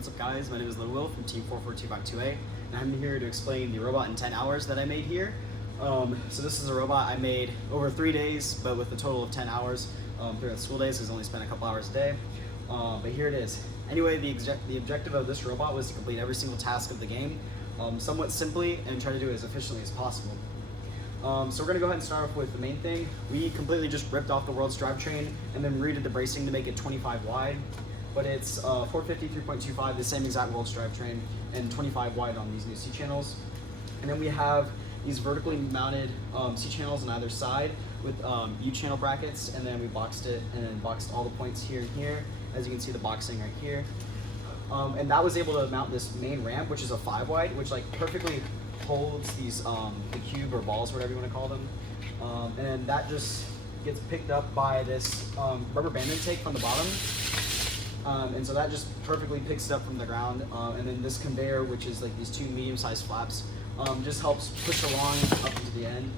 What's up guys, my name is Little Will from Team 44252A, and I'm here to explain the robot in 10 hours that I made here. So this is a robot I made over 3 days, but with a total of 10 hours throughout school days, because I only spent a couple hours a day. But here it is. Anyway, the objective of this robot was to complete every single task of the game, somewhat simply, and try to do it as efficiently as possible. So we're going to go ahead and start off with the main thing. We completely just ripped off the world's drivetrain and then redid the bracing to make it 25 wide. But it's 450 3.25, the same exact world's drivetrain, and 25 wide on these new C-channels. And then we have these vertically mounted C-channels on either side with U-channel brackets, and then we boxed it and then boxed all the points here and here. As you can see, the boxing right here. And that was able to mount this main ramp, which is a 5 wide, which like perfectly holds these the cube or balls, whatever you want to call them. And then that just gets picked up by this rubber band intake from the bottom. And so that just perfectly picks it up from the ground. And then this conveyor, which is like these two medium-sized flaps, just helps push along up into the end.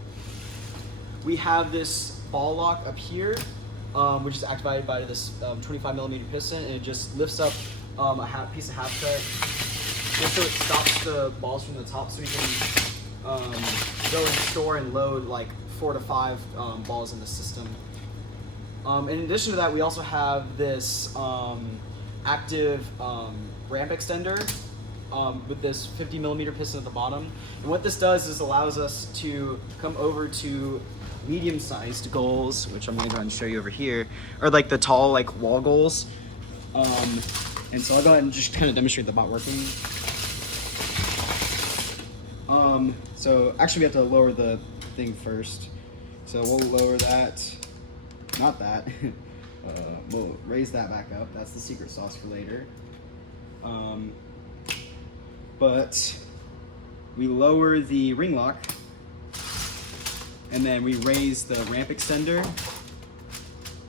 We have this ball lock up here, which is activated by this 25mm piston, and it just lifts up a piece of half cut, just so it stops the balls from the top, so we can go and store and load like 4 to 5 balls in the system. In addition to that, we also have this active ramp extender with this 50mm piston at the bottom. And what this does is allows us to come over to medium-sized goals, which I'm going to go ahead and show you over here, or like the tall like wall goals. And so I'll go ahead and just kind of demonstrate the bot working. So actually we have to lower the thing first. So we'll lower that. Not that. We'll raise that back up. That's the secret sauce for later. But we lower the ring lock, and then we raise the ramp extender,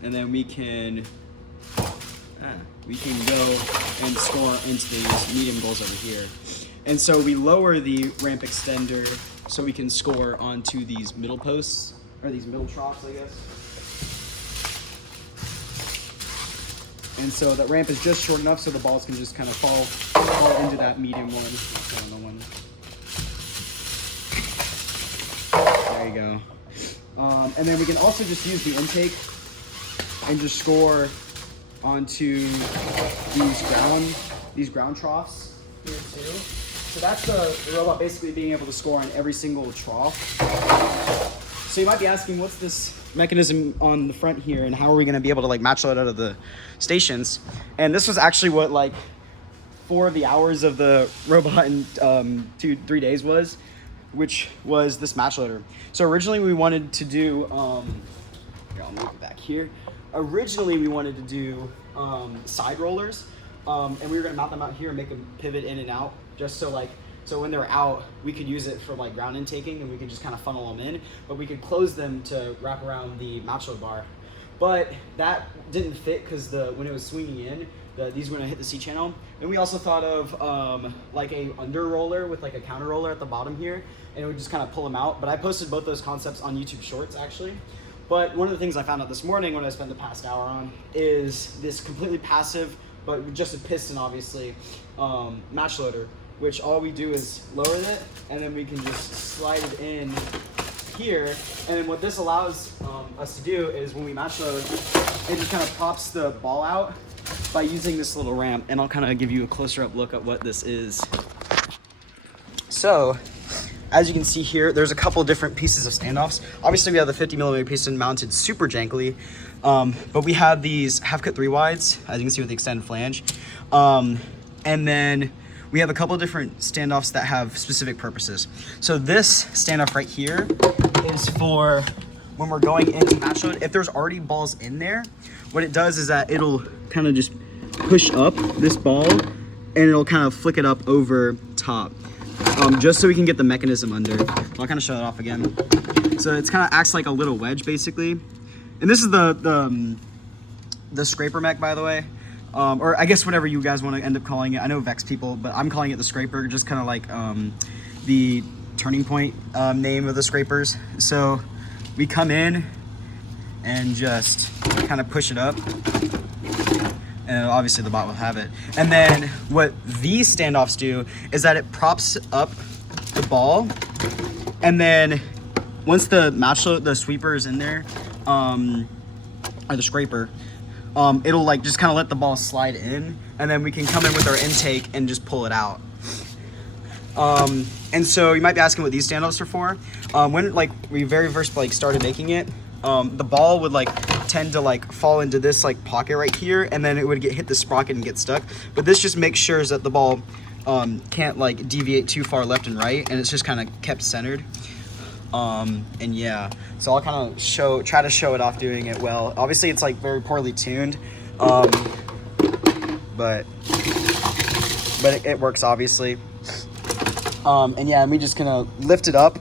and then we can go and score into these medium goals over here. And so we lower the ramp extender so we can score onto these middle posts, or these middle troughs, I guess. And so that ramp is just short enough so the balls can just kind of fall into that medium one. There you go. And then we can also just use the intake and just score onto these ground troughs here too. So that's the robot basically being able to score on every single trough. So you might be asking, what's this mechanism on the front here, and how are we going to be able to like match load out of the stations? And this was actually what like 4 of the hours of the robot in 2-3 days was, which was this match loader. So originally we wanted to do here, I'll move it back here. Originally we wanted to do side rollers, and we were going to mount them out here and make them pivot in and out, just so when they're out, we could use it for like ground intaking, and we could just kind of funnel them in, but we could close them to wrap around the match load bar. But that didn't fit because when it was swinging in, these were gonna hit the C channel. And we also thought of like a under roller with like a counter roller at the bottom here, and it would just kind of pull them out. But I posted both those concepts on YouTube Shorts actually. But one of the things I found out this morning when I spent the past hour on is this completely passive, but just a piston obviously, match loader, which all we do is lower it, and then we can just slide it in here. And then what this allows us to do is when we match load, it just kind of pops the ball out by using this little ramp. And I'll kind of give you a closer up look at what this is. So, as you can see here, there's a couple different pieces of standoffs. Obviously we have the 50mm piston mounted super jankily, but we have these half cut 3 wides, as you can see with the extended flange. And then we have a couple different standoffs that have specific purposes. So this standoff right here is for when we're going into match load. If there's already balls in there, what it does is that it'll kind of just push up this ball, and it'll kind of flick it up over top, just so we can get the mechanism under. I'll kind of show it off again. So it's kind of acts like a little wedge basically. And this is the scraper mech, by the way. Or I guess whatever you guys want to end up calling it. I know Vex people, but I'm calling it the scraper, just kind of like the turning point name of the scrapers. So we come in and just kind of push it up. and obviously the bot will have it. And then what these standoffs do is that it props up the ball, and then once the match load, the sweeper is in there, or the scraper, it'll like just kind of let the ball slide in, and then we can come in with our intake and just pull it out. And so you might be asking what these standoffs are for. When like we very first like started making it, the ball would like tend to like fall into this like pocket right here, and then it would hit the sprocket and get stuck. But this just makes sure that the ball can't like deviate too far left and right, and it's just kind of kept centered. And yeah, so I'll kind of try to show it off doing it well. Obviously it's like very poorly tuned, but it works obviously. And yeah, and we just gonna lift it up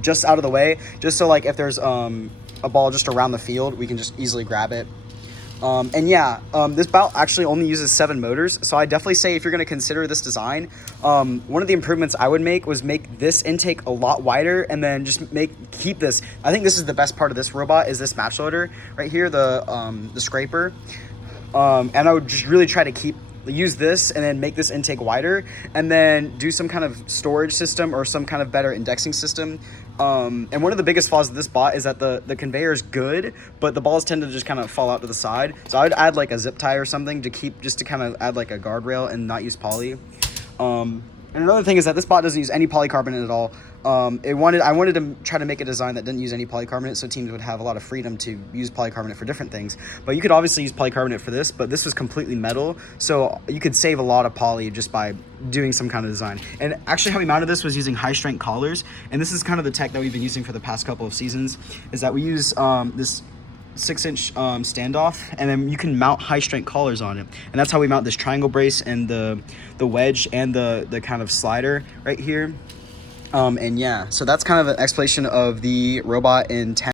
just out of the way, just so like if there's a ball just around the field, we can just easily grab it. And yeah, this bout actually only uses 7 motors, so I definitely say if you're going to consider this design, one of the improvements I would make was make this intake a lot wider, and then just keep this. I think this is the best part of this robot, is this match loader right here, the scraper. And I would just really try to use this and then make this intake wider, and then do some kind of storage system or some kind of better indexing system. And one of the biggest flaws of this bot is that the conveyor is good, but the balls tend to just kind of fall out to the side. So I would add like a zip tie or something to kind of add like a guardrail and not use poly. And another thing is that this bot doesn't use any polycarbonate at all. I wanted to try to make a design that didn't use any polycarbonate, so teams would have a lot of freedom to use polycarbonate for different things. But you could obviously use polycarbonate for this, but this was completely metal, so you could save a lot of poly just by doing some kind of design. And actually how we mounted this was using high strength collars, and this is kind of the tech that we've been using for the past couple of seasons, is that we use this 6-inch standoff, and then you can mount high strength collars on it, and that's how we mount this triangle brace and the wedge and the kind of slider right here. And yeah, so that's kind of an explanation of the robot in 10